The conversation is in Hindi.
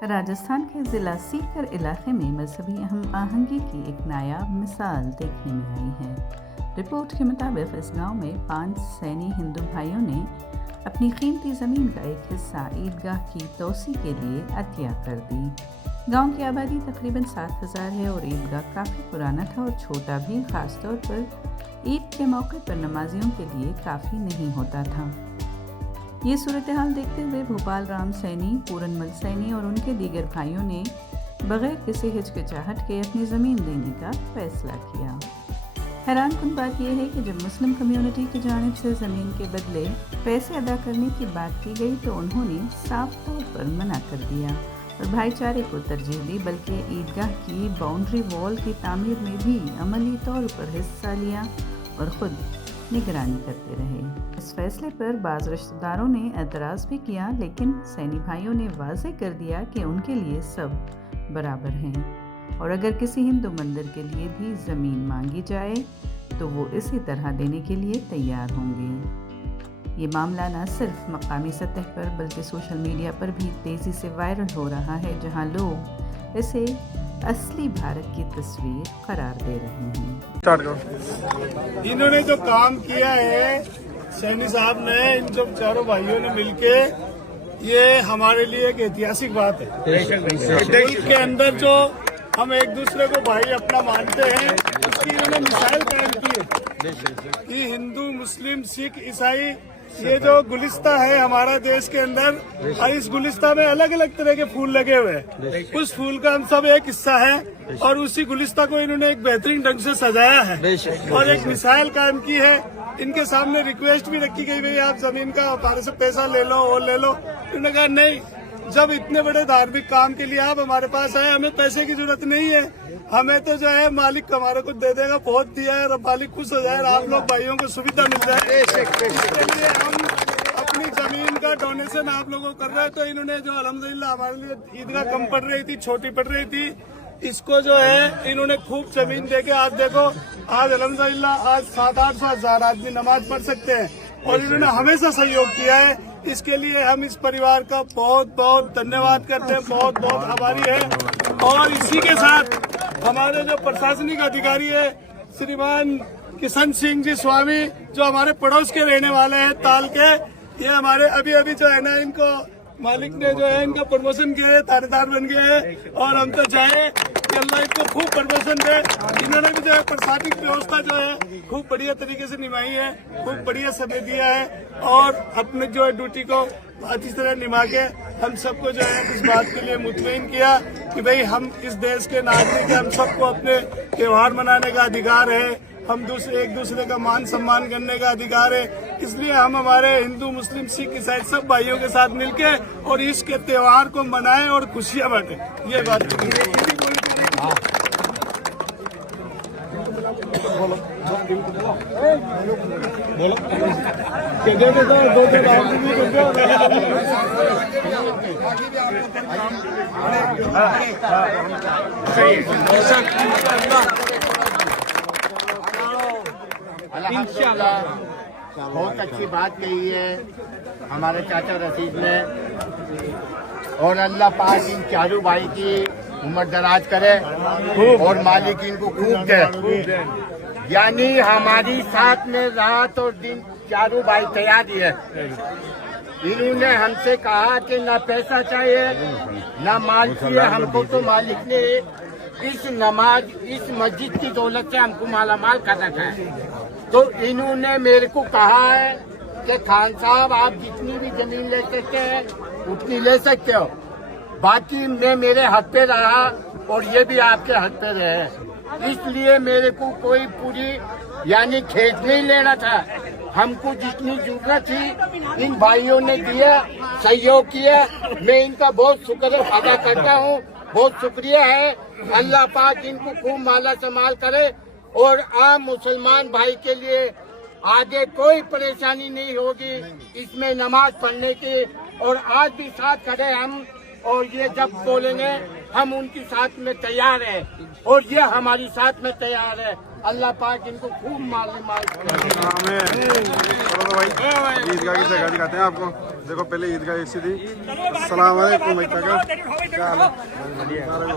राजस्थान के ज़िला सीकर इलाके में मजहबी अहम आहंगी की एक नायाब मिसाल देखने में आई है। रिपोर्ट के मुताबिक इस गांव में 5 सैनी हिंदू भाइयों ने अपनी कीमती ज़मीन का एक हिस्सा ईदगाह की तोसी के लिए अतिया कर दी। गांव की आबादी तकरीबन 7,000 है और ईदगाह काफ़ी पुराना था और छोटा भी, ख़ासतौर पर ईद के मौके पर नमाजियों के लिए काफ़ी नहीं होता था। ये सूरत हाल देखते हुए भोपाल राम सैनी, पूरनमल सैनी और उनके दीगर भाइयों ने बगैर किसी हिचकिचाहट के अपनी ज़मीन देने का फैसला किया। हैरानकुन बात यह है कि जब मुस्लिम कम्युनिटी की जानिब से ज़मीन के बदले पैसे अदा करने की बात की गई तो उन्होंने साफ तौर पर मना कर दिया और भाईचारे को तरजीह दी, बल्कि ईदगाह की बाउंड्री वॉल की तामीर में भी अमली तौर पर हिस्सा लिया और ख़ुद निगरानी करते रहे। इस फैसले पर बाज़ रिश्तेदारों ने एतराज़ भी किया, लेकिन सैनी भाइयों ने वाज़ेह कर दिया कि उनके लिए सब बराबर हैं और अगर किसी हिंदू मंदिर के लिए भी ज़मीन मांगी जाए तो वो इसी तरह देने के लिए तैयार होंगे। ये मामला न सिर्फ मकामी सतह पर बल्कि सोशल मीडिया पर भी तेज़ी से वायरल हो रहा है, जहाँ लोग इसे असली भारत की तस्वीर करार दे रहे हैं। इन्होंने जो काम किया है सैनी साहब ने, इन सब चारों भाइयों ने मिलके, ये हमारे लिए एक ऐतिहासिक बात है। मुल्क के अंदर जो हम एक दूसरे को भाई अपना मानते हैं, उसकी इन्होंने मिसाल कायम की है कि हिंदू, मुस्लिम, सिख, ईसाई, ये जो गुलिस्ता है हमारा देश के अंदर, और इस गुलिस्ता में अलग अलग तरह के फूल लगे हुए हैं। उस फूल का हम सब एक हिस्सा है और उसी गुलिस्ता को इन्होंने एक बेहतरीन ढंग से सजाया है और एक मिसाइल कायम की है। इनके सामने रिक्वेस्ट भी रखी गई, भाई आप जमीन का हमारे से पैसा ले लो और ले लो। इन्होंने कहा नहीं, जब इतने बड़े धार्मिक काम के लिए आप हमारे पास आए, हमें पैसे की जरूरत नहीं है, हमें तो जो है मालिक हमारे को दे देगा, बहुत दिया है और मालिक खुश हो जाए, आप लोग भाइयों को सुविधा मिल जाए, इसके लिए हम अपनी जमीन का डोनेशन आप लोगों को कर रहे हैं। तो इन्होंने जो अल्हम्दुलिल्लाह हमारे लिए ईदगाह कम पड़ रही थी, छोटी पड़ रही थी, इसको जो है इन्होंने खूब जमीन देके, आज देखो आज अल्हम्दुलिल्लाह आज 700-800 हजार आदमी नमाज पढ़ सकते हैं और इन्होंने हमेशा सहयोग किया है। इसके लिए हम इस परिवार का बहुत बहुत धन्यवाद करते हैं, बहुत बहुत आभारी है। और इसी के साथ हमारे जो प्रशासनिक अधिकारी है श्रीमान किशन सिंह जी स्वामी, जो हमारे पड़ोस के रहने वाले हैं ताल के, ये हमारे अभी जो है ना, इनको मालिक ने जो है इनका प्रमोशन किया है, थानेदार बन गए हैं और हम तो चाहे कि अल्लाह इनको खूब प्रमोशन दे। इन्होंने भी जो है प्रशासनिक व्यवस्था जो है खूब बढ़िया तरीके से निभाई है, खूब बढ़िया समय दिया है और अपने जो है ड्यूटी को अच्छी तरह निभा के हम सबको जो है इस बात के लिए मुतमईन किया कि भाई हम इस देश के नागरिक हैं, हम सबको अपने त्योहार मनाने का अधिकार है, हम एक दूसरे का मान सम्मान करने का अधिकार है। इसलिए हम हमारे हिंदू, मुस्लिम, सिख, ईसाई सब भाइयों के साथ मिलके और इसके त्योहार को मनाएं और खुशियां बांटें। ये बात इंशाअल्लाह बहुत अच्छी बात कही है हमारे चाचा रशीद ने, और अल्लाह पाक इन चारों भाई की उम्र दराज करे और मालिक इनको खूब दे। यानी हमारी साथ में रात और दिन चारों भाई तैयार है। इन्होंने हमसे कहा कि ना पैसा चाहिए ना माल चाहिए, हमको तो मालिक ने इस नमाज, इस मस्जिद की दौलत से हमको मालामाल कर रखा है। तो इन्होंने मेरे को कहा है कि खान साहब आप जितनी भी जमीन ले सकते हैं उतनी ले सकते हो, बाकी मैं मेरे हक पे रहा और ये भी आपके हक पे रहे। इसलिए मेरे को कोई पूरी यानी खेत नहीं लेना था, हमको जितनी जरूरत थी इन भाइयों ने दिया, सहयोग किया। मैं इनका बहुत शुक्र अदा करता हूँ, बहुत शुक्रिया है। अल्लाह पाक इनको खूब माला संभाल करे और आम मुसलमान भाई के लिए आगे कोई परेशानी नहीं होगी इसमें नमाज पढ़ने की। और आज भी साथ खड़े हम, और ये जब बोलेंगे हम उनकी साथ में तैयार हैं और ये हमारी साथ में तैयार है। अल्लाह पाक इनको खूब माल चलो भाई ईदगाह की जगह दिखाते हैं आपको। देखो पहले ईदगाह ऐसी थी। अस्सलाम वालेकुम क्या हाल है?